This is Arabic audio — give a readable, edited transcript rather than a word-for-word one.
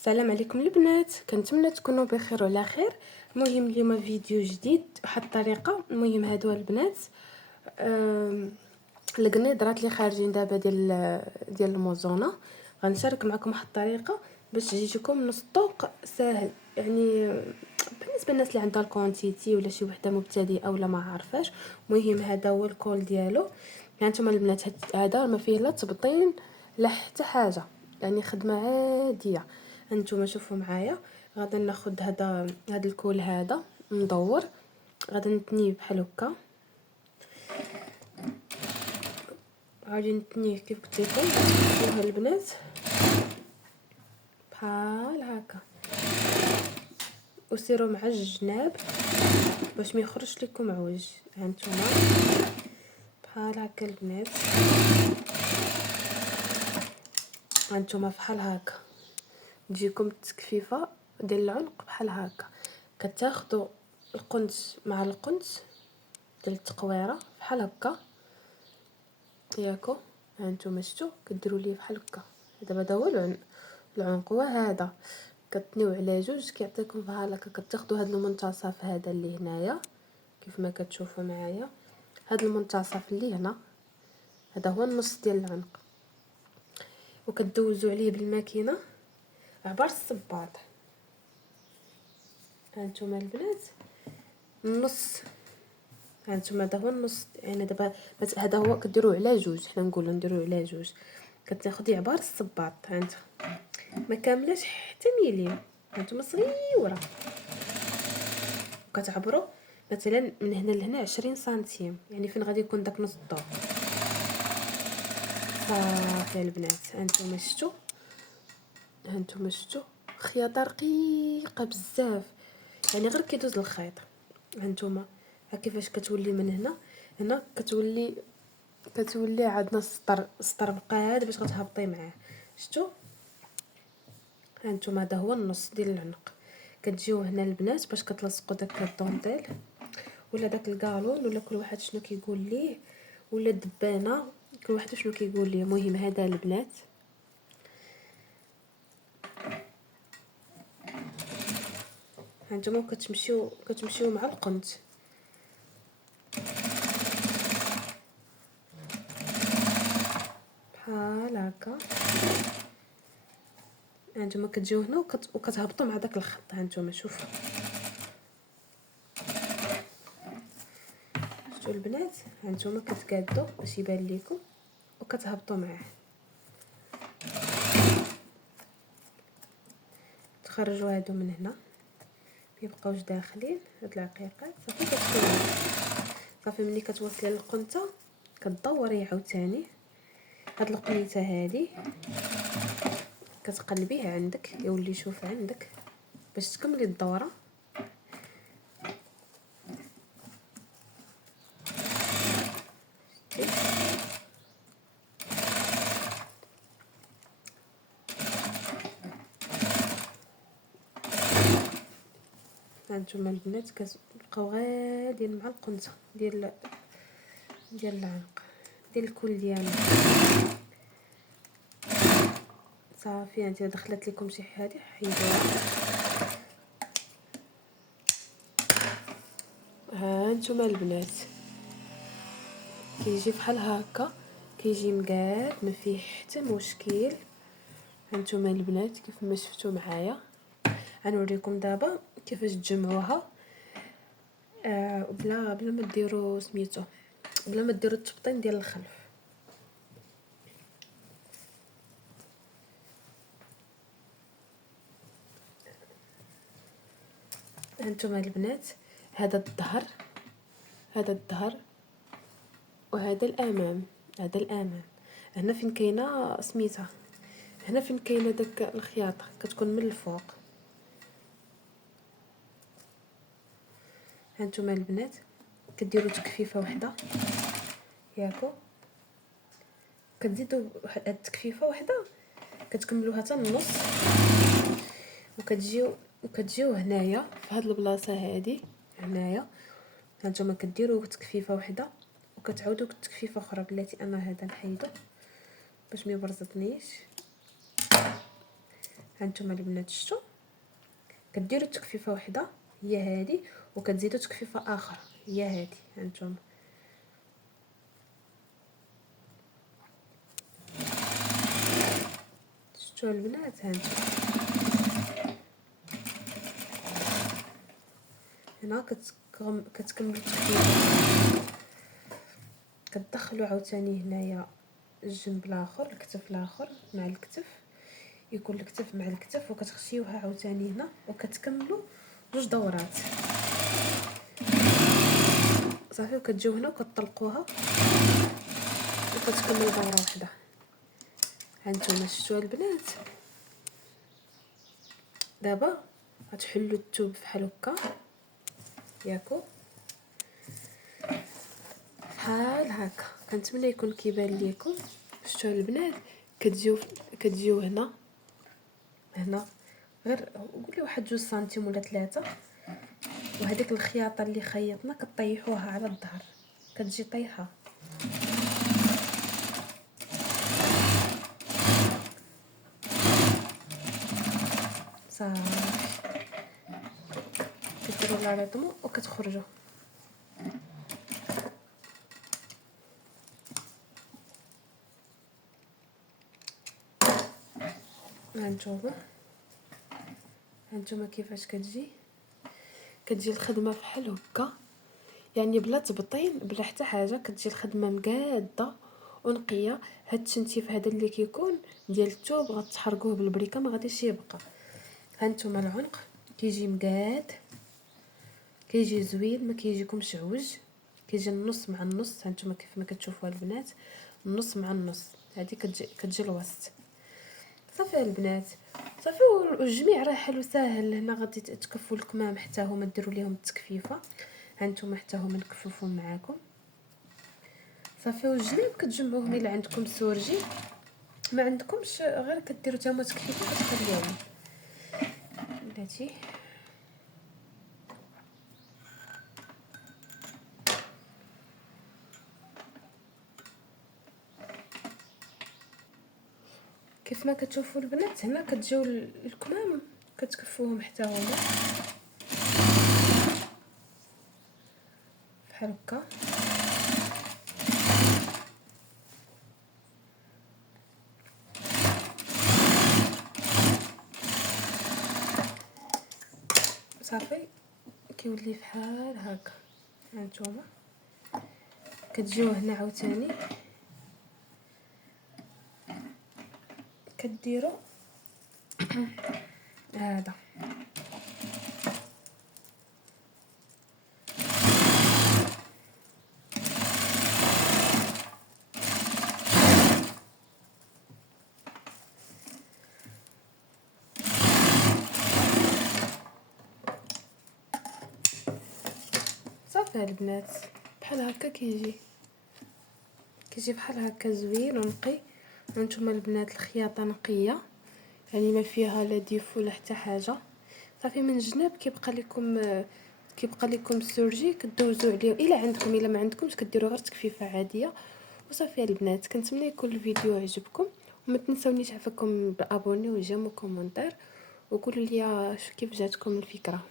السلام عليكم البنات، كنتمنى تكونوا بخير وعلى خير. المهم اليوم فيديو جديد واحد الطريقه. المهم هادو البنات القنيضرات اللي خارجين دابا ديال الموزونه، غنشارك معكم واحد الطريقه باش تجيكم من الطوق ساهل. يعني بالنسبه للناس اللي عندها الكونتيتي ولا شي وحده مبتدئه ولا ما عارفاش. المهم هذا هو الكول ديالو. يعني نتوما البنات هذا ما فيه لا تبطين لا حتى حاجه، يعني خدمه عاديه. انتم شوفوا معايا، غادي ناخذ هذا الكول هذا مدور، غادي نتنيه بحال هكا، غادي نتنيه كيف قلت لكم شوفوا البنات بحال هكا، وسيروا مع الجناب باش ما يخرجش لكم عوج. هانتوما بحال هكا البنات، هانتوما بحال هكا تجيكم التكفيفه ديال العنق بحال هكا. كتاخذوا القنت مع القنت ديال التقويره بحال هكا ياكو. هانتوما شفتوا كديروا ليه بحال هكا. دابا هو العنق هو هذا، كتنيو على جوج كيعطيكم بحال هكا. كتاخذوا هذا المنتصف هذا اللي هنايا كيف ما كتشوفوا معايا، هذا المنتصف اللي هنا هذا هو النص ديال العنق، وكدوزوا عليه بالماكينه عبر الصباط. هانتوما البنات النص، هانتوما هذا هو النص. يعني دابا هذا هو كديروه على جوج، حنا نقولوا نديروه على جوج. كتاخدي عبار الصباط، هانت ما كاملاش حتى ميليم، هانتوما صغيره، كتعبروا مثلا من هنا لهنا 20 سنتيم، يعني فين غادي يكون داك نص الضوء. صافي البنات، هانتوما شفتوا خياطه رقيقه بزاف، يعني غير كيدوز الخيط. هانتوما ها كيفاش كتولي من هنا كتولي عندنا سطر مقاد باش غتهبطي معاه. شفتوا هانتوما هذا هو النص ديال العنق. كتجيو هنا البنات باش كتلصقوا داك الدونطيل ولا داك الكالون ولا كل واحد شنو كيقول ليه، ولا الدبانه كل واحد شنو كيقول ليه. المهم هذا البنات هانتوما كتمشيو مع القنت بحال هكا. هانتوما كتجيو هنا وكتهبطوا مع داك الخط. هانتوما شوفوا شفتوا البنات، هانتوما كتقادوا باش يبان لكم وكتهبطوا معاه، تخرجوا هادو من هنا ميبقاوش داخلين هاد العقيقات. صافي صافي ملي كتوصلي للقنته كتدوريه عاوتاني هاد القنيته هادي، كتقلبيه عندك يولي يشوف عندك باش تكملي الدوره. هانتوما البنات كتبقاو غاديين مع القنته ديال العنق ديال الكل ديالنا. صافي انت دخلت لكم شي حاجه حيدوها. هانتوما البنات كيجي بحال هكا، كيجي مقاد ما فيه حتى مشكل. هانتوما البنات كيف ما شفتوا معايا، غنوريكم دابا كيفاش تجمعوها بلا ما ديروا سميتو، بلا ما ديروا التبطين ديال الخلف. هانتوما البنات هذا الظهر وهذا الامام، هنا فين كاينه سميتها، هنا فين كاينه داك الخياطه كتكون من الفوق. هانتوما البنات كديروا تكفيفه وحده ياكو، كتزيدوا هاد التكفيفه وحده كتكملوها حتى النص، وكتجيو هنايا في هاد البلاصه هادي هنايا. هانتوما كديروا تكفيفه وحده وكتعاودوا تكفيفه اخرى. بلاتي انا هذا نحيدو باش ما يبرزطنيش. هانتوما البنات شفتوا كديروا تكفيفه وحده هي هذه وكتزيدوا تكفيفه اخرى هي هذه. هانتوما شفتوا البنات هانتوما هنا كتكملوا التكفيفه، كتدخلوا عاوتاني هنايا الجنب الاخر الكتف الاخر مع الكتف، يكون الكتف مع الكتف وكتخشيوها عاوتاني هنا وكتكملوا 2 دورات صافي، وكتجيو هنا وكتطلقوها وكتكملوا دوره واحده. هانتوما شفتوا البنات دابا غتحلوا الثوب بحال هكا ياكو بحال هكا. كنتمنى يكون كيبان ليكم. شفتوا البنات كتجيو هنا غير قولي واحد 2 سنتيم ولا 3، وهذيك الخياطه اللي خيطنا كطيحوها على الظهر كتجي طيحه صافي، كديروا لها ريطمو وكتخرجوا. هانتوما كيفاش كتجي الخدمه بحال هكا، يعني بلا تبطين بلا حتى حاجه، كتجي الخدمه مقاده ونقيه. هاد التنتيف هذا اللي كيكون ديال الثوب غتحرقوه بالبريكه ما غاديش يبقى. هانتوما العنق كيجي مقاد كيجي زوين ما كيجيكمش عوج، كيجي النص مع النص. هانتوما كيف ما كتشوفوا البنات النص مع النص، هذه كتجي الوسط صافي البنات صافي. والجميع راه حلو ساهل. هنا غادي تكفوا الكمام حتى هما ديروا ليهم التكفيفه، هانتوما حتى هما نكففهم معاكم صافي. والجناب كتجمعوهم الا عندكم سورجي، ما عندكمش غير كديروا حتى هما تكفيفه كتخليوهم بلاتي. كيف ما كتشوفوا البنات هنا كتجيو الكمام كتكفوهم حتى هما بحال هكا صافي، كيولي بحال هكا. هانتوما كتجيو هنا عاوتاني كديروا هذا صافي البنات بحال هكا كيجي بحال هكا زوين ونقي. هانتوما البنات الخياطه نقيه يعني ما فيها لا ديف ولا حتى حاجه صافي. من الجناب كيبقى لكم السورجي كدوزوا عليه الا عندكم، الا ما عندكمش كديروا غير تكفيفه عاديه وصافي البنات. كنتمنى يكون الفيديو عجبكم وما تنسونيش عفاكم بالابوني وجيم وكومونتير وقولوا لي كيف جاتكم الفكره.